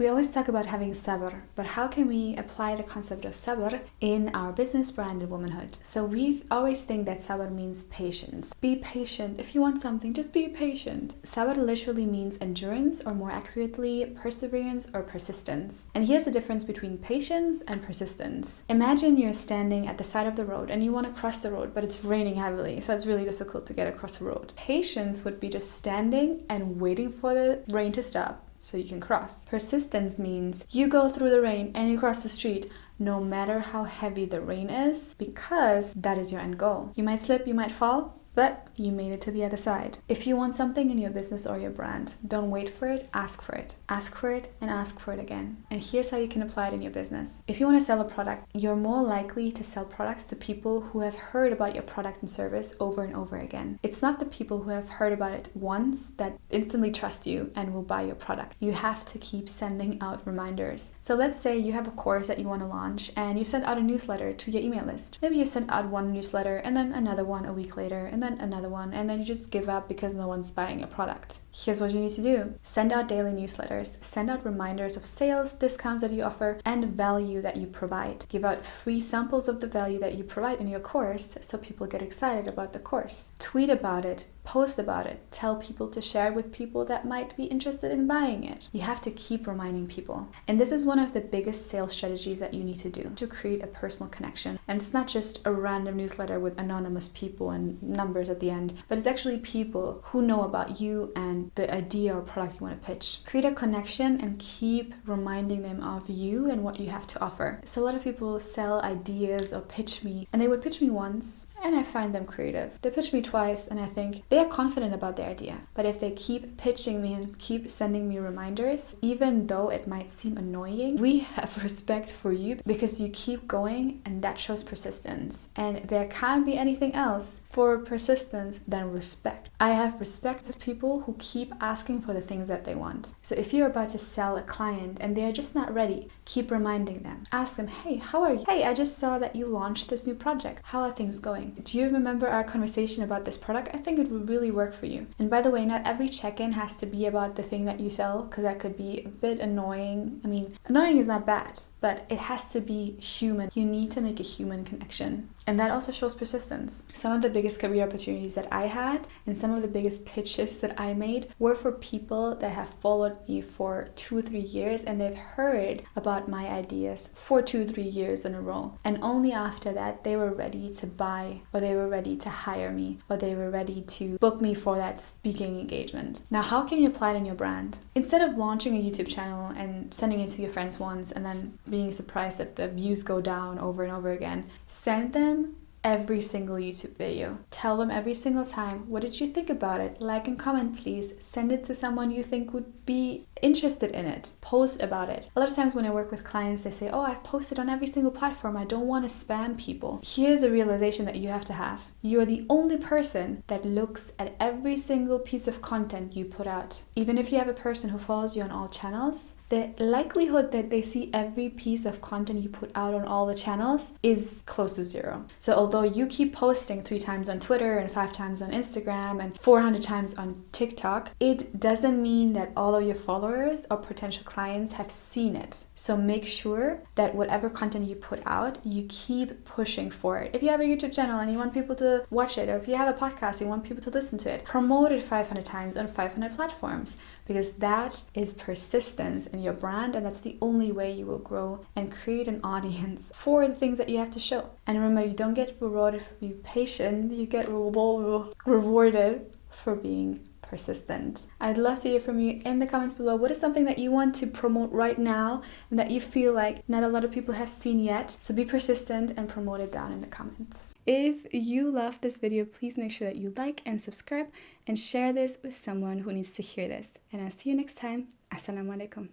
We always talk about having sabr, but how can we apply the concept of sabr in our business, brand, and womanhood? So we always think that sabr means patience. Be patient. If you want something, just be patient. Sabr literally means endurance, or more accurately, perseverance or persistence. And here's the difference between patience and persistence. Imagine you're standing at the side of the road and you want to cross the road, but it's raining heavily, so it's really difficult to get across the road. Patience would be just standing and waiting for the rain to stop so you can cross. Persistence means you go through the rain and you cross the street no matter how heavy the rain is, because that is your end goal. You might slip, you might fall, but you made it to the other side. If you want something in your business or your brand, don't wait for it, ask for it. Ask for it and ask for it again. And here's how you can apply it in your business. If you want to sell a product, you're more likely to sell products to people who have heard about your product and service over and over again. It's not the people who have heard about it once that instantly trust you and will buy your product. You have to keep sending out reminders. So let's say you have a course that you want to launch and you send out a newsletter to your email list. Maybe you send out one newsletter and then another one a week later and then another one, and then you just give up because no one's buying your product. Here's what you need to do. Send out daily newsletters. Send out reminders of sales, discounts that you offer, and value that you provide. Give out free samples of the value that you provide in your course so people get excited about the course. Tweet about it. Post about it. Tell people to share it with people that might be interested in buying it. You have to keep reminding people. And this is one of the biggest sales strategies that you need to do to create a personal connection. And it's not just a random newsletter with anonymous people and numbers at the end, but it's actually people who know about you and the idea or product you want to pitch. Create a connection and keep reminding them of you and what you have to offer. So a lot of people sell ideas or pitch me, and they would pitch me once and I find them creative. They pitch me twice and I think they are confident about their idea. But if they keep pitching me and keep sending me reminders, even though it might seem annoying, we have respect for you because you keep going, and that shows persistence. And there can't be anything else for persistence than respect. I have respect for people who keep asking for the things that they want. So if you're about to sell a client and they're just not ready, keep reminding them. Ask them, hey, how are you? Hey, I just saw that you launched this new project. How are things going? Do you remember our conversation about this product? I think it would really work for you. And by the way, not every check-in has to be about the thing that you sell, because that could be a bit annoying. I mean, annoying is not bad, but it has to be human. You need to make a human connection. And that also shows persistence. Some of the biggest career opportunities that I had and some of the biggest pitches that I made were for people that have followed me for 2-3 years, and they've heard about my ideas for 2-3 years in a row. And only after that, they were ready to buy, or they were ready to hire me, or they were ready to book me for that speaking engagement. Now, how can you apply it in your brand? Instead of launching a YouTube channel and sending it to your friends once and then being surprised that the views go down over and over again, send them every single YouTube video. Tell them every single time, what did you think about it? Like and comment, please. Send it to someone you think would be interested in it. Post about it. A lot of times when I work with clients, they say, oh, I've posted on every single platform. I don't want to spam people. Here's a realization that you have to have. You are the only person that looks at every single piece of content you put out. Even if you have a person who follows you on all channels, the likelihood that they see every piece of content you put out on all the channels is close to zero. So although you keep posting 3 times on Twitter and 5 times on Instagram and 400 times on TikTok, it doesn't mean that all of your followers or potential clients have seen it. So make sure that whatever content you put out, you keep pushing for it. If you have a YouTube channel and you want people to watch it, or if you have a podcast, you want people to listen to it, promote it 500 times on 500 platforms, because that is persistence in your brand, and that's the only way you will grow and create an audience for the things that you have to show. And remember, you don't get rewarded for being patient, you get rewarded for being persistent. I'd love to hear from you in the comments below. What is something that you want to promote right now and that you feel like not a lot of people have seen yet? So be persistent and promote it down in the comments. If you love this video, please make sure that you like and subscribe and share this with someone who needs to hear this. And I'll see you next time. Assalamu alaikum.